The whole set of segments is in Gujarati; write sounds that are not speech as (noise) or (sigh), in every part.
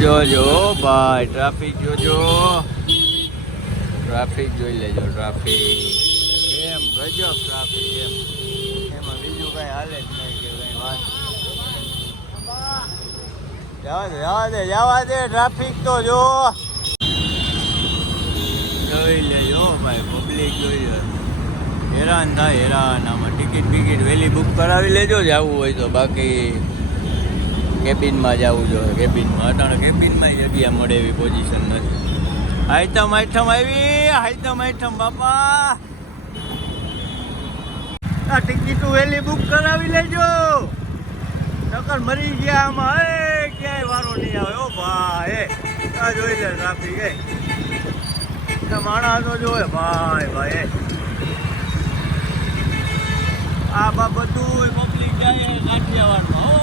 જોજો ભાઈ, ટ્રાફિક જોજો. ટ્રાફિક જોઈ લેજો, ટ્રાફિક. એમ, ગજબ ટ્રાફિક, એમ. એમાં બીજું કઈ હાલે જ નહીં કે કઈ વાત. જવા દે જવા દે જવા દે, ટ્રાફિક તો જો. જોઈ લેજો ભાઈ પબ્લિક જોઈ હેરાન થાય, હેરાન. આમાં ટિકિટ બિકિટ વહેલી બુક કરાવી લેજો, જવું હોય તો બાકી કેબિનમાં જવું જોઈએ કેબિનમાં અટાણે કેબિનમાં જગ્યા મળે એવી પોઝિશન નથી. આઈટમ આઈટમ આવી આઈટમ આઈટમ બાપા. આ ટિકિટ વહેલી બુક કરાવી લેજો. નકર મરી ગયા આમાં. એ, ક્યાંય વારો નહીં આવે. ઓ ભાઈ આ જોઈ લે ટ્રાફિક એ. માણસો જોવે. ભાઈ ભાઈ. આ બા બધું પબ્લિક જાય કાઠિયાવાડમાં ઓ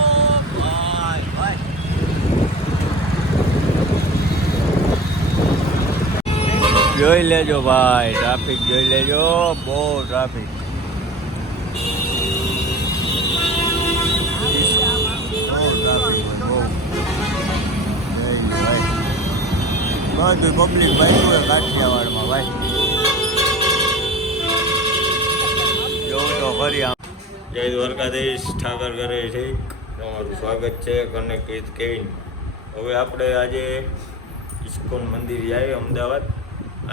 ભાઈ ભાઈ જોઈ લેજો ભાઈ ટ્રાફિક જોઈ લેજો, બહુ ટ્રાફિક બધું પબ્લિક ભાઈ હોય કાઠિયાવાડમાં ભાઈ જોઉં તો ફરી જય દ્વારકાધીશ, ઠાકર ઘરે છે. તમારું સ્વાગત છે, કનેક્ટ વિથ કેવિન. હવે આપણે આજે ઇસ્કોન મંદિર જાય, અમદાવાદ.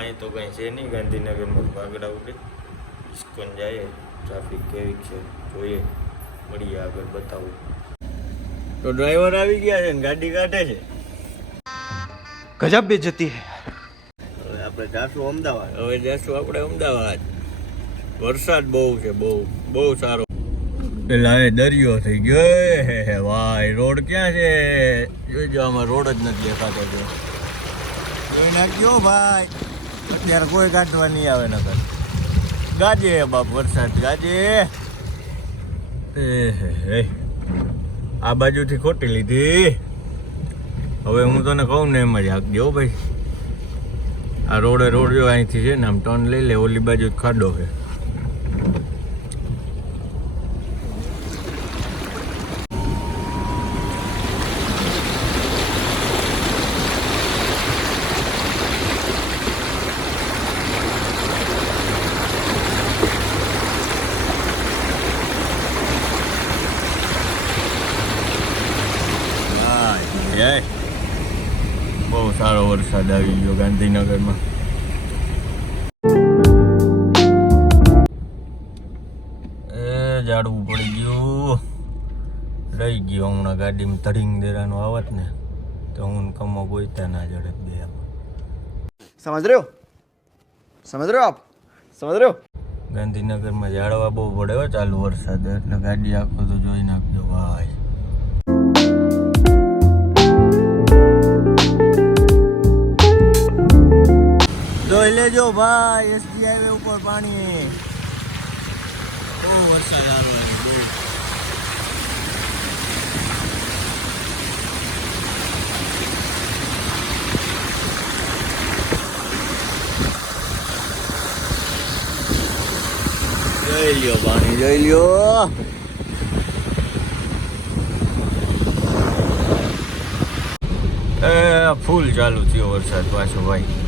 અહીં તો કંઈ છે નહીં ગાંધીનગરમાં ભાગડા ઉડે. ઇસ્કોન જાય ટ્રાફિક કેવી છે જોઈએ. મળીએ આગળ બતાવું. તો ડ્રાઈવર આવી ગયા છે ને ગાડી કાઢે છે? ગજબ બે જતી હવે આપણે જાશું અમદાવાદ. હવે જાશું આપણે અમદાવાદ. વરસાદ બહુ છે બહુ બહુ સારો. પેલા એ દરિયો થઈ ગયો. હે હે ભાઈ રોડ ક્યાં છે? જોઈ જો આમાં રોડ જ નથી દેખાતો જોઈ નાખ્યો ભાઈ. અત્યારે કોઈ કાઢવા નહીં આવે નગર ગાજે બાપ, વરસાદ ગાજે. એ આ બાજુથી ખોટી લીધી. હવે હું તને કહું ને એમ જ હાંકજો ભાઈ. આ રોડે રોડ જો અહીંથી છે ને આમ ટર્ન લઈ લે, ઓલી બાજુ ખાડો છે હા, જય બહુ સારો વરસાદ આવી ગયો ગાંધીનગરમાં. એ જાડવું પડી ગયું. રહી ગયો હમણાં ગાડીમાં ધડીંગ દેરાનું આવત ને તો હું કમો ગોઈતા ના જડે બે સમજ રહ્યો? સમજ રહ્યો આપ? સમજ રહ્યો? ગાંધીનગરમાં જાડવા બહુ પડે હો ચાલુ વરસાદ એટલે ગાડી આખો તો જોઈ નાખજો ભાઈ. ભાઈ હાઈવે ઉપર પાણી બહુ જોઈ લ્યો પાણી, જોઈ લ્યો. ફૂલ ચાલુ થયો વરસાદ પાછો ભાઈ.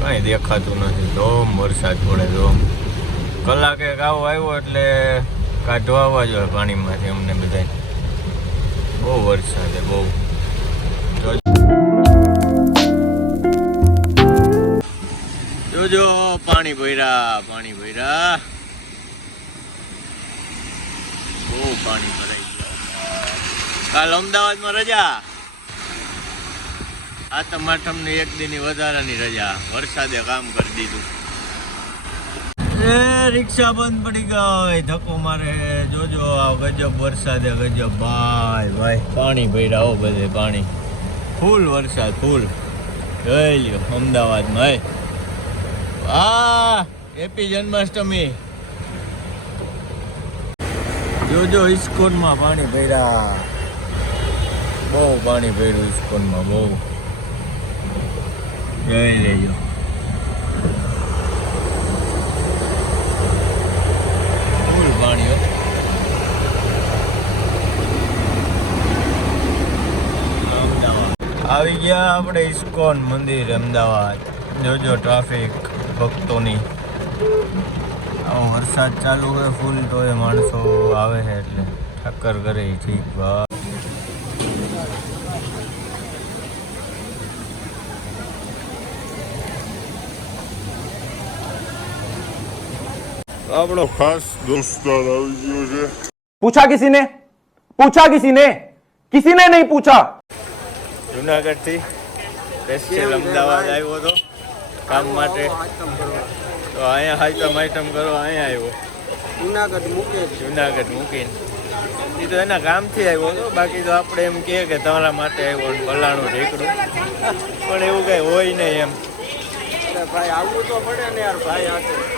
કાંઈ દેખાતું નથી. ધોમ વરસાદ પડે ધોમ કલાકે ગાવો આવ્યો એટલે કાઢવા આવવા જોઈએ પાણીમાંથી અમને બધા બહુ વરસાદ છે, બહુ. જોજો પાણી ભર્યા પાણી ભર્યા. બહુ પાણી ભરાઈ ગયું. કાલ અમદાવાદમાં રજા. આ તમાઠમની એક દીની વધારાની રજા. વરસાદે કામ કરી દીધું. રિક્ષા બંધ પડી ગઈ. ધક્કો મારે. જોજો આ ગજબ વરસાદે ગજબ. ભાઈ ભાઈ. પાણી ભર્યા હો બધે પાણી. ફૂલ વરસાદ, ફૂલ. જોઈ લ્યો, અમદાવાદમાં આ હેપી જન્માષ્ટમી. જોજો ઇસ્કોનમાં પાણી ભર્યા. બહુ પાણી ભર્યું ઇસ્કોનમાં બહુ. જોઈ લેજો ફૂલ પાણી આવી ગયા આપણે ઇસ્કોન મંદિર અમદાવાદ. જોજો ટ્રાફિક ભક્તોની. વરસાદ ચાલુ હોય ફૂલ તો એ માણસો આવે છે એટલે ઠક્કર કરે ઠીક બા આપણો ખાસ દોસ્તાર આવી ગયો છે. પૂછા કિસીને? પૂછા કિસીને? કિસીને નહીં પૂછા. જુનાગઢથી સ્પેશિયલ અમદાવાદ આવ્યો હતો. કામ માટે. તો અહીંયા હાઈટમ આઈટમ કરો અહીંયા આવ્યો. જુનાગઢ મૂકે જુનાગઢ મૂકીને. એ તો એના ગામથી આવ્યો હતો. બાકી તો આપણે એમ કહે કે તમારા માટે આવ્યો ભલાણું ઢેકડું. પણ એવું કંઈ હોય નહીં એમ. ભાઈ આવવું તો પડે ને યાર ભાઈ આખું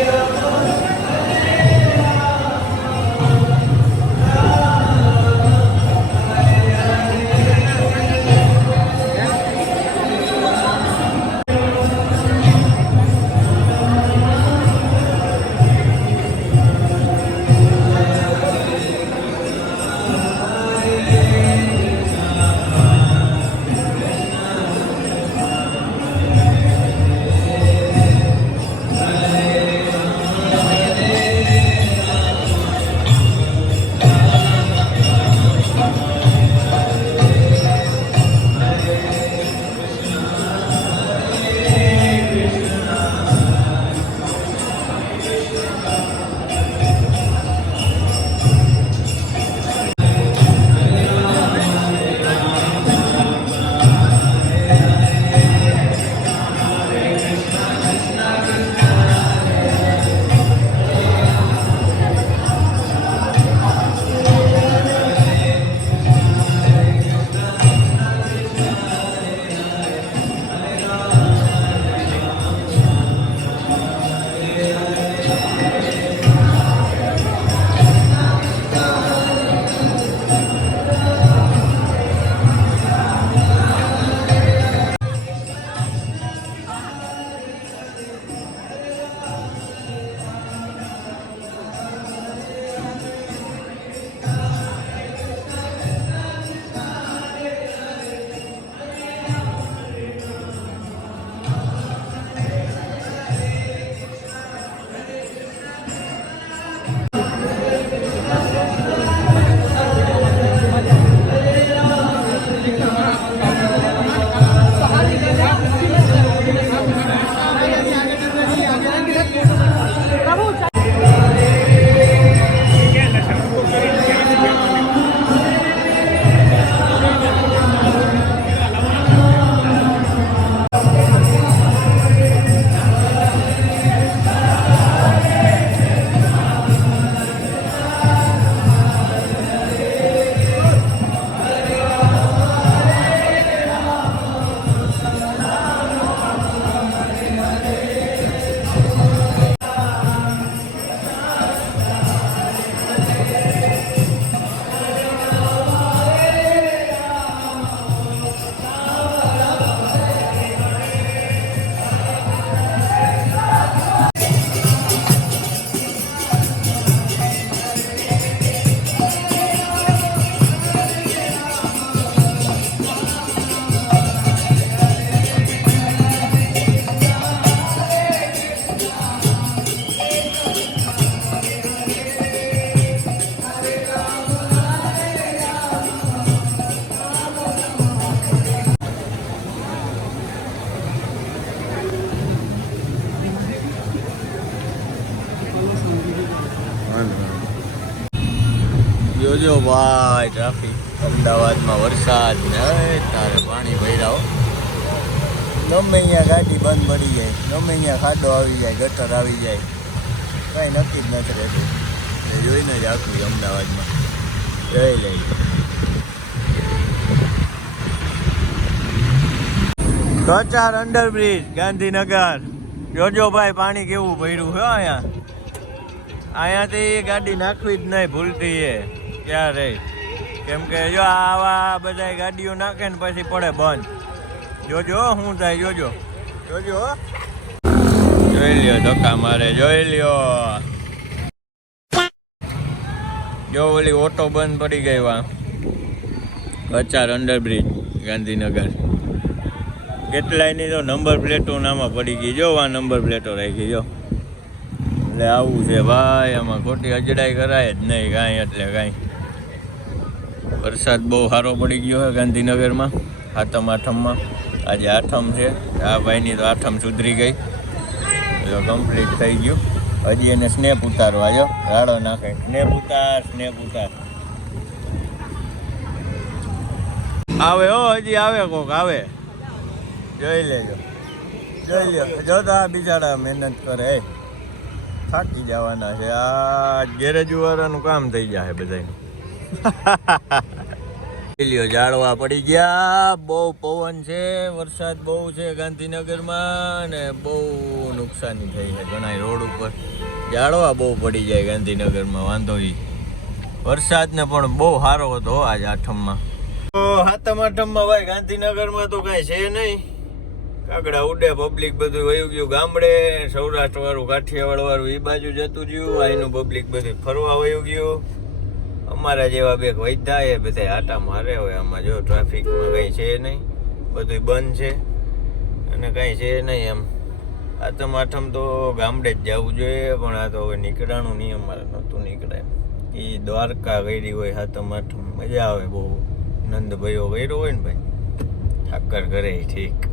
જોજો ભાઈ ટ્રાફિક અમદાવાદમાં વરસાદ ને હે તારે પાણી ભર્યા હો. ગમે અહીંયા ગાડી બંધ પડી જાય, ગમે અહીંયા ખાડો આવી જાય, ગટર આવી જાય, કાંઈ નક્કી જ નથી રહેતું. એ જોઈને જ આખું અમદાવાદમાં. જઈ લઈ. કચાર અંડરબ્રિજ, ગાંધીનગર. જોજો ભાઈ, પાણી કેવું ભર્યું છે અહીંયા? અહીંયાથી ગાડી નાખવી જ નહીં ભૂલતી એ. ક્યારે કેમ કે જો આવા બધા ગાડીઓ નાખે ને પછી પડે બંધ. જોજો શું થાય, જોજો. જોજો. જોઈ લ્યો, ધક્કા મારે, જોઈ લ્યો. જો ઓલી ઓટો બંધ પડી ગઈ વા. વચાર અંડરબ્રિજ, ગાંધીનગર. કેટલાયની તો નંબર પ્લેટો નામાં પડી ગઈ. જો આ નંબર પ્લેટો રાખી, જો. એટલે આવું છે. ભાઈ, આમાં ખોટી અજડાઈ કરાય જ નહીં, કાંઈ એટલે કાંઈ. વરસાદ બહુ સારો પડી ગયો છે ગાંધીનગરમાં આઠમ આઠમમાં. આજે આઠમ છે. આ ભાઈની તો આઠમ સુધરી ગઈ. એટલે કમ્પ્લીટ થઈ ગયું. હજી એને સ્નેપ ઉતારો આવ્યો રાડો નાખે. સ્નેપ ઉતાર સ્નેપ ઉતાર. આવે હો, હજી આવે કોક, આવે. જોઈ લેજો. જોઈ લ્યો. જો તો આ બિચારા મહેનત કરે થાકી જવાના છે. આ ગેરેજ વાળાનું કામ થઈ જાય બધાનું (laughs) ઝાડવા પડી ગયા. બહુ પવન છે, વરસાદ બહુ છે ગાંધીનગરમાં ને બહુ નુકસાની થઈ છે. ઘણા રોડ ઉપર ઝાડવા બહુ પડી જાય ગાંધીનગરમાં, વાંધો વરસાદ ને પણ બહુ સારો હતો આજ આઠમમાં. તો સાતમ આઠમમાં ભાઈ, ગાંધીનગરમાં તો કાંઈ છે નહીં. કાગડા ઉડે પબ્લિક બધું વયું ગયું ગામડે સૌરાષ્ટ્ર વાળું કાઠિયાવાડ વાળું એ બાજુ જતું ગયું અહીંનું પબ્લિક બધું ફરવા વયું ગયું. અમારા જેવા બે વૈધા એ બધા આટા મારે હોય. આમાં જો ટ્રાફિકમાં કંઈ છે નહીં. બધું બંધ છે. અને કંઈ છે નહીં એમ. આઠમ આઠમ તો ગામડે જ જવું જોઈએ, પણ આ તો હવે નીકળાનું નહીં. અમારે નહોતું નીકળે એ દ્વારકા કરી હોય સાતમ આઠમ મજા આવે બહુ. નંદભાઈઓ કર્યો હોય ને ભાઈ. ઠાકર ઘરે ઠીક.